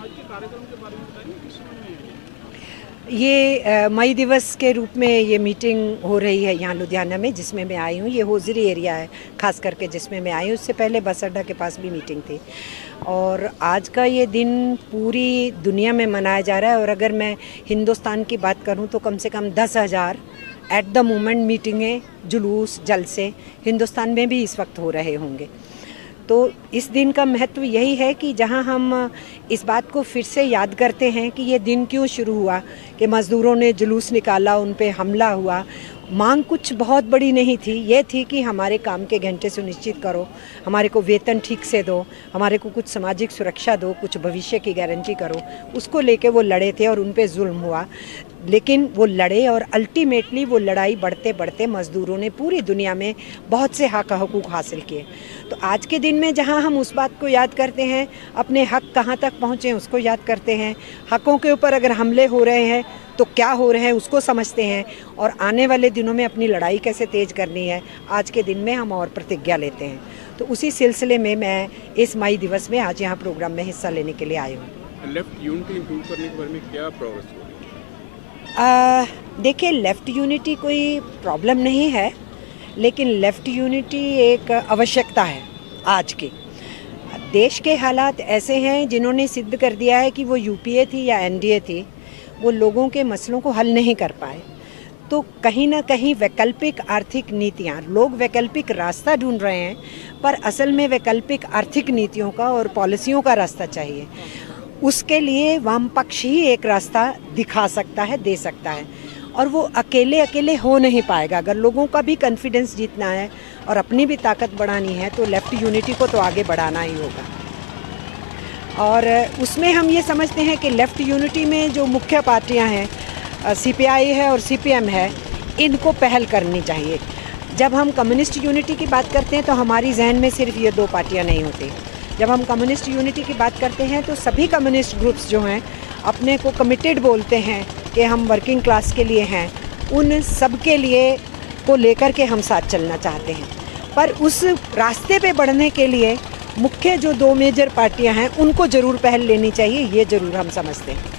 आज के कार्यक्रम के बारे में बताइए, किस समय में है? ये मई दिवस के रूप में ये मीटिंग हो रही है यहाँ लुधियाना में, जिसमें मैं आई हूँ। ये होजरी एरिया है खास करके जिसमें मैं आई हूँ। उससे पहले बस अड्डा के पास भी मीटिंग थी। और आज का ये दिन पूरी दुनिया में मनाया जा रहा है। और अगर मैं हिंदुस्तान की बात करूँ तो कम से कम 10,000 एट द मोमेंट मीटिंगें, जुलूस, जलसे हिंदुस्तान में भी इस वक्त हो रहे होंगे। तो इस दिन का महत्व यही है कि जहां हम इस बात को फिर से याद करते हैं कि ये दिन क्यों शुरू हुआ, कि मज़दूरों ने जुलूस निकाला, उन पे हमला हुआ। मांग कुछ बहुत बड़ी नहीं थी, ये थी कि हमारे काम के घंटे सुनिश्चित करो, हमारे को वेतन ठीक से दो, हमारे को कुछ सामाजिक सुरक्षा दो, कुछ भविष्य की गारंटी करो। उसको लेके वो लड़े थे और उन पे जुल्म हुआ। लेकिन वो लड़े और अल्टीमेटली वो लड़ाई बढ़ते बढ़ते मज़दूरों ने पूरी दुनिया में बहुत से हक हकूक़ हासिल किए। तो आज के दिन में जहां हम उस बात को याद करते हैं, अपने हक कहां तक पहुंचे उसको याद करते हैं, हकों के ऊपर अगर हमले हो रहे हैं तो क्या हो रहे हैं उसको समझते हैं, और आने वाले दिनों में अपनी लड़ाई कैसे तेज करनी है आज के दिन में हम और प्रतिज्ञा लेते हैं। तो उसी सिलसिले में मैं इस मई दिवस में आज यहाँ प्रोग्राम में हिस्सा लेने के लिए आई हूँ। लेफ्ट यूनिटी इंप्रूव करने के बारे में क्या प्रोग्रेस हो रही है? देखिए, लेफ़्ट यूनिटी कोई प्रॉब्लम नहीं है, लेकिन लेफ़्ट यूनिटी एक आवश्यकता है आज की। देश के हालात ऐसे हैं जिन्होंने सिद्ध कर दिया है कि वो यूपीए थी या एनडीए थी, वो लोगों के मसलों को हल नहीं कर पाए। तो कहीं ना कहीं वैकल्पिक आर्थिक नीतियाँ, लोग वैकल्पिक रास्ता ढूंढ रहे हैं, पर असल में वैकल्पिक आर्थिक नीतियों का और पॉलिसियों का रास्ता चाहिए। उसके लिए वाम पक्ष ही एक रास्ता दिखा सकता है, दे सकता है, और वो अकेले अकेले हो नहीं पाएगा। अगर लोगों का भी कॉन्फिडेंस जीतना है और अपनी भी ताकत बढ़ानी है तो लेफ़्ट यूनिटी को तो आगे बढ़ाना ही होगा। और उसमें हम ये समझते हैं कि लेफ़्ट यूनिटी में जो मुख्य पार्टियां हैं, सीपीआई है और सीपीएम है, इनको पहल करनी चाहिए। जब हम कम्युनिस्ट यूनिटी की बात करते हैं तो हमारी जहन में सिर्फ ये दो पार्टियाँ नहीं होती। जब हम कम्युनिस्ट यूनिटी की बात करते हैं तो सभी कम्युनिस्ट ग्रुप्स जो हैं अपने को कमिटेड बोलते हैं कि हम वर्किंग क्लास के लिए हैं, उन सब के लिए को लेकर के हम साथ चलना चाहते हैं। पर उस रास्ते पे बढ़ने के लिए मुख्य जो दो मेजर पार्टियां हैं उनको ज़रूर पहल लेनी चाहिए, ये ज़रूर हम समझते हैं।